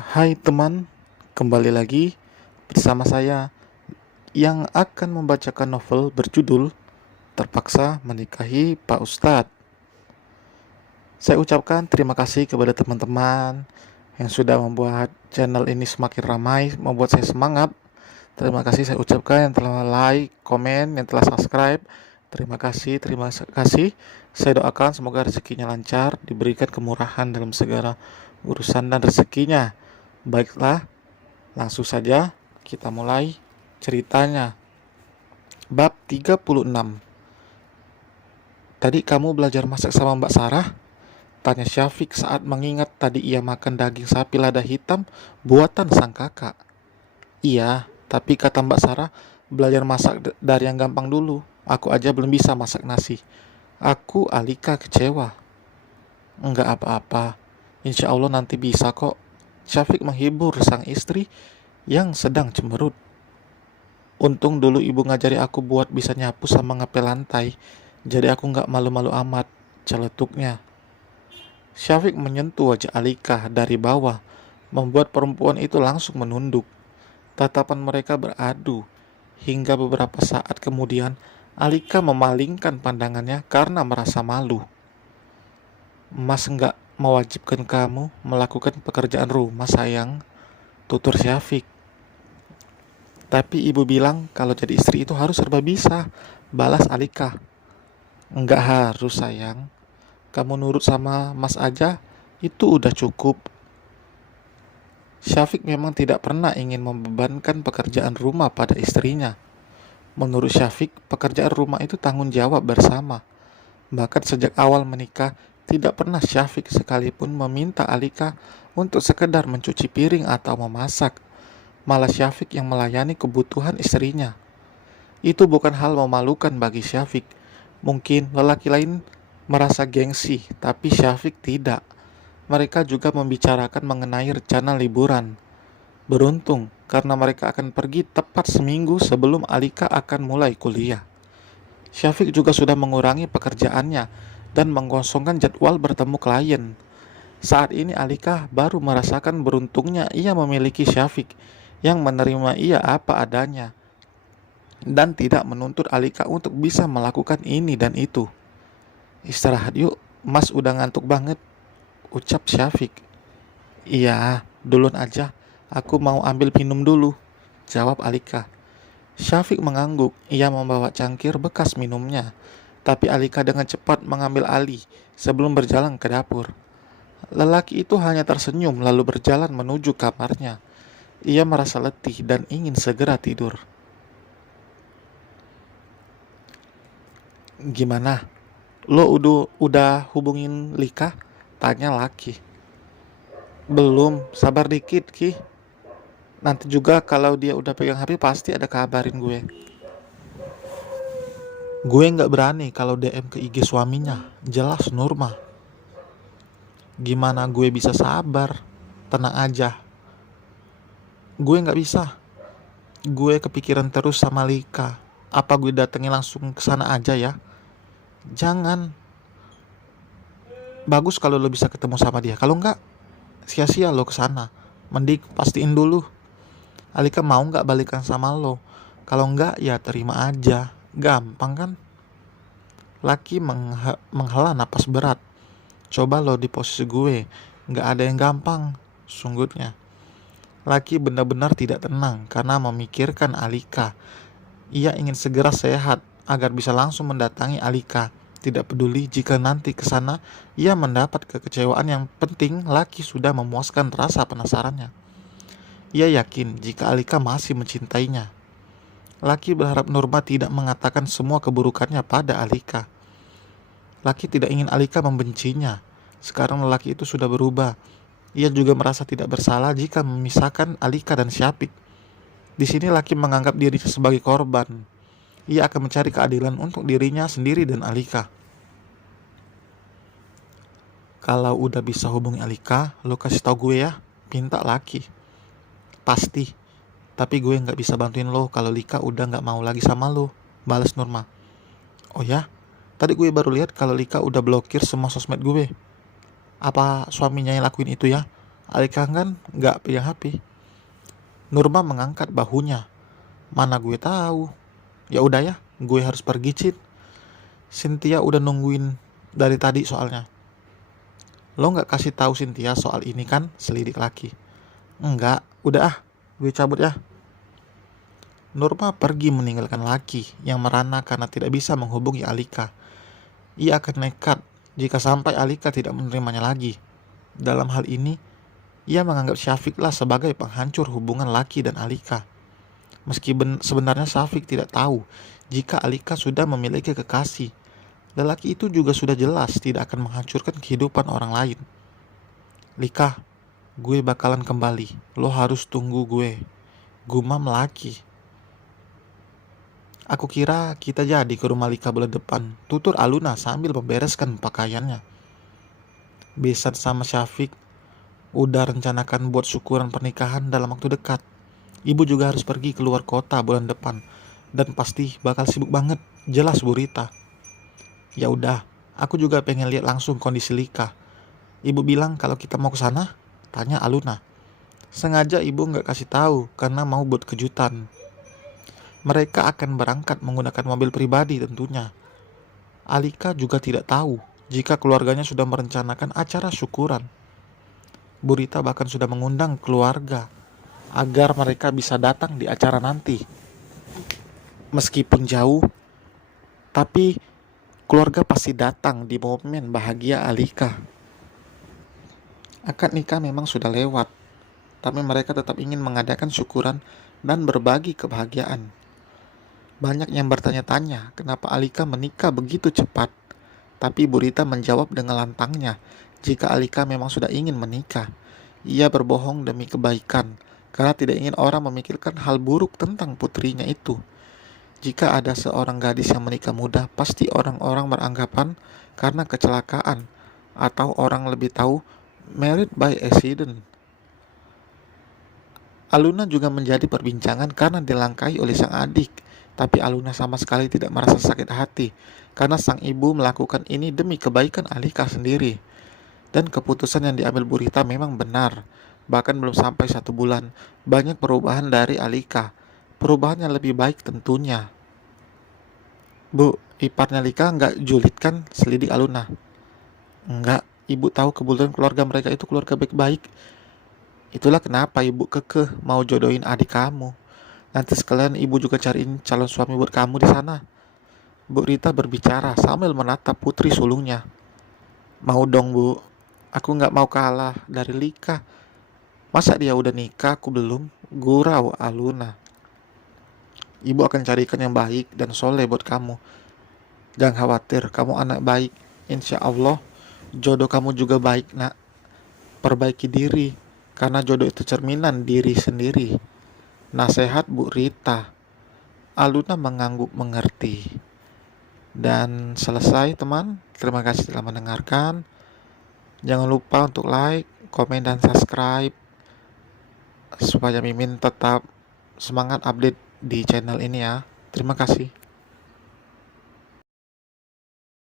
Hai teman, kembali lagi bersama saya yang akan membacakan novel berjudul Terpaksa Menikahi Pak Ustadz. Saya ucapkan terima kasih kepada teman-teman yang sudah membuat channel ini semakin ramai, membuat saya semangat. Terima kasih saya ucapkan yang telah like, komen, yang telah subscribe. Terima kasih. Saya doakan semoga rezekinya lancar, diberikan kemurahan dalam segala urusan dan rezekinya. Baiklah, langsung saja kita mulai ceritanya. Bab 36. Tadi kamu belajar masak sama Mbak Sarah? Tanya Syafiq saat mengingat tadi ia makan daging sapi lada hitam buatan sang kakak. Iya, tapi kata Mbak Sarah, belajar masak dari yang gampang dulu. Aku aja belum bisa masak nasi. Aku Alika kecewa. Enggak apa-apa, insya Allah nanti bisa kok. Syafiq menghibur sang istri yang sedang cemberut. Untung dulu ibu ngajari aku buat bisa nyapu sama ngepel lantai, jadi aku nggak malu-malu amat, celetuknya. Syafiq menyentuh wajah Alika dari bawah, membuat perempuan itu langsung menunduk. Tatapan mereka beradu, hingga beberapa saat kemudian Alika memalingkan pandangannya karena merasa malu. Mas nggak mewajibkan kamu melakukan pekerjaan rumah sayang, tutur Syafiq. Tapi ibu bilang kalau jadi istri itu harus serba bisa, balas Alika. Enggak harus sayang, kamu nurut sama mas aja, itu udah cukup. Syafiq memang tidak pernah ingin membebankan pekerjaan rumah pada istrinya. Menurut Syafiq, pekerjaan rumah itu tanggung jawab bersama. Bahkan sejak awal menikah, tidak pernah Syafiq sekalipun meminta Alika untuk sekedar mencuci piring atau memasak. Malah Syafiq yang melayani kebutuhan istrinya. Itu bukan hal memalukan bagi Syafiq. Mungkin lelaki lain merasa gengsi, tapi Syafiq tidak. Mereka juga membicarakan mengenai rencana liburan. Beruntung, karena mereka akan pergi tepat seminggu sebelum Alika akan mulai kuliah. Syafiq juga sudah mengurangi pekerjaannya dan mengosongkan jadwal bertemu klien. Saat ini Alika baru merasakan beruntungnya ia memiliki Syafiq yang menerima ia apa adanya dan tidak menuntut Alika untuk bisa melakukan ini dan itu. Istirahat yuk, Mas udah ngantuk banget, ucap Syafiq. Iya, duluan aja, aku mau ambil minum dulu, jawab Alika. Syafiq mengangguk, ia membawa cangkir bekas minumnya. Tapi Alika dengan cepat mengambil alih sebelum berjalan ke dapur. Lelaki itu hanya tersenyum lalu berjalan menuju kamarnya. Ia merasa letih dan ingin segera tidur. Gimana? Lo udah hubungin Lika? Tanya laki. Belum, sabar dikit Ki. Nanti juga kalau dia udah pegang HP pasti ada kabarin gue. Gue gak berani kalau DM ke IG suaminya, jelas Nurma. Gimana gue bisa sabar? Tenang aja. Gue gak bisa. Gue kepikiran terus sama Lika. Apa gue datengin langsung ke sana aja ya? Jangan. Bagus kalau lo bisa ketemu sama dia. Kalau enggak, sia-sia lo ke sana. Mending pastiin dulu. Alika mau nggak balikan sama lo? Kalau enggak, ya terima aja. Gampang kan? Laki menghela napas berat. Coba lo di posisi gue. Nggak ada yang gampang, sunggutnya. Laki benar-benar tidak tenang karena memikirkan Alika. Ia ingin segera sehat agar bisa langsung mendatangi Alika. Tidak peduli jika nanti ke sana ia mendapat kekecewaan, yang penting laki sudah memuaskan rasa penasarannya. Ia yakin jika Alika masih mencintainya. Laki berharap Nurma tidak mengatakan semua keburukannya pada Alika. Laki tidak ingin Alika membencinya. Sekarang lelaki itu sudah berubah. Ia juga merasa tidak bersalah jika memisahkan Alika dan Syafiq. Di sini laki menganggap dirinya sebagai korban. Ia akan mencari keadilan untuk dirinya sendiri dan Alika. Kalau udah bisa hubungi Alika, lo kasih tau gue ya, pinta laki. Pasti. Tapi gue nggak bisa bantuin lo kalau Lika udah nggak mau lagi sama lo, balas Nurma. Oh ya, tadi gue baru lihat kalau Lika udah blokir semua sosmed gue. Apa suaminya yang lakuin itu ya? Alika kan nggak pegang HP. Nurma mengangkat bahunya. Mana gue tahu. Ya udah ya, gue harus pergi, Cid. Cynthia udah nungguin dari tadi soalnya. Lo nggak kasih tahu Cynthia soal ini kan? Selidik laki. Enggak, udah ah, gue cabut ya. Nurma pergi meninggalkan laki yang merana karena tidak bisa menghubungi Alika. Ia akan nekat jika sampai Alika tidak menerimanya lagi. Dalam hal ini, ia menganggap Syafiq lah sebagai penghancur hubungan laki dan Alika. Meski sebenarnya Syafiq tidak tahu jika Alika sudah memiliki kekasih. Lelaki itu juga sudah jelas tidak akan menghancurkan kehidupan orang lain. Lika, gue bakalan kembali. Lo harus tunggu gue. Gumam laki. Aku kira kita jadi ke rumah Lika bulan depan, tutur Aluna sambil membereskan pakaiannya. Besan sama Syafiq udah rencanakan buat syukuran pernikahan dalam waktu dekat. Ibu juga harus pergi keluar kota bulan depan dan pasti bakal sibuk banget, jelas Bu Rita. Ya udah, aku juga pengen lihat langsung kondisi Lika. Ibu bilang kalau kita mau ke sana, tanya Aluna. Sengaja ibu nggak kasih tahu karena mau buat kejutan. Mereka akan berangkat menggunakan mobil pribadi tentunya. Alika juga tidak tahu jika keluarganya sudah merencanakan acara syukuran. Bu Rita bahkan sudah mengundang keluarga agar mereka bisa datang di acara nanti. Meskipun jauh, tapi keluarga pasti datang di momen bahagia Alika. Akad nikah memang sudah lewat, tapi mereka tetap ingin mengadakan syukuran dan berbagi kebahagiaan. Banyak yang bertanya-tanya kenapa Alika menikah begitu cepat. Tapi Bu Rita menjawab dengan lantangnya, jika Alika memang sudah ingin menikah. Ia berbohong demi kebaikan, karena tidak ingin orang memikirkan hal buruk tentang putrinya itu. Jika ada seorang gadis yang menikah muda, pasti orang-orang beranggapan karena kecelakaan, atau orang lebih tahu, married by accident. Aluna juga menjadi perbincangan karena dilangkahi oleh sang adik. Tapi Aluna sama sekali tidak merasa sakit hati, karena sang ibu melakukan ini demi kebaikan Alika sendiri. Dan keputusan yang diambil Bu Rita memang benar. Bahkan belum sampai 1 bulan, banyak perubahan dari Alika. Perubahan yang lebih baik tentunya. Bu, iparnya Alika nggak julid kan? Selidik Aluna. Enggak, ibu tahu kebetulan keluarga mereka itu keluarga baik-baik. Itulah kenapa ibu kekeh mau jodohin adik kamu. Nanti sekalian ibu juga cariin calon suami buat kamu di sana. Bu Rita berbicara sambil menatap putri sulungnya. Mau dong bu, aku nggak mau kalah dari Lika. Masa dia udah nikah, aku belum? Gurau Aluna. Ibu akan carikan yang baik dan soleh buat kamu. Jangan khawatir, kamu anak baik. Insya Allah, jodoh kamu juga baik nak. Perbaiki diri, karena jodoh itu cerminan diri sendiri. Nasihat Bu Rita. Aluna mengangguk mengerti. Dan selesai teman. Terima kasih telah mendengarkan. Jangan lupa untuk like, komen, dan subscribe supaya Mimin tetap semangat update di channel ini ya. Terima kasih.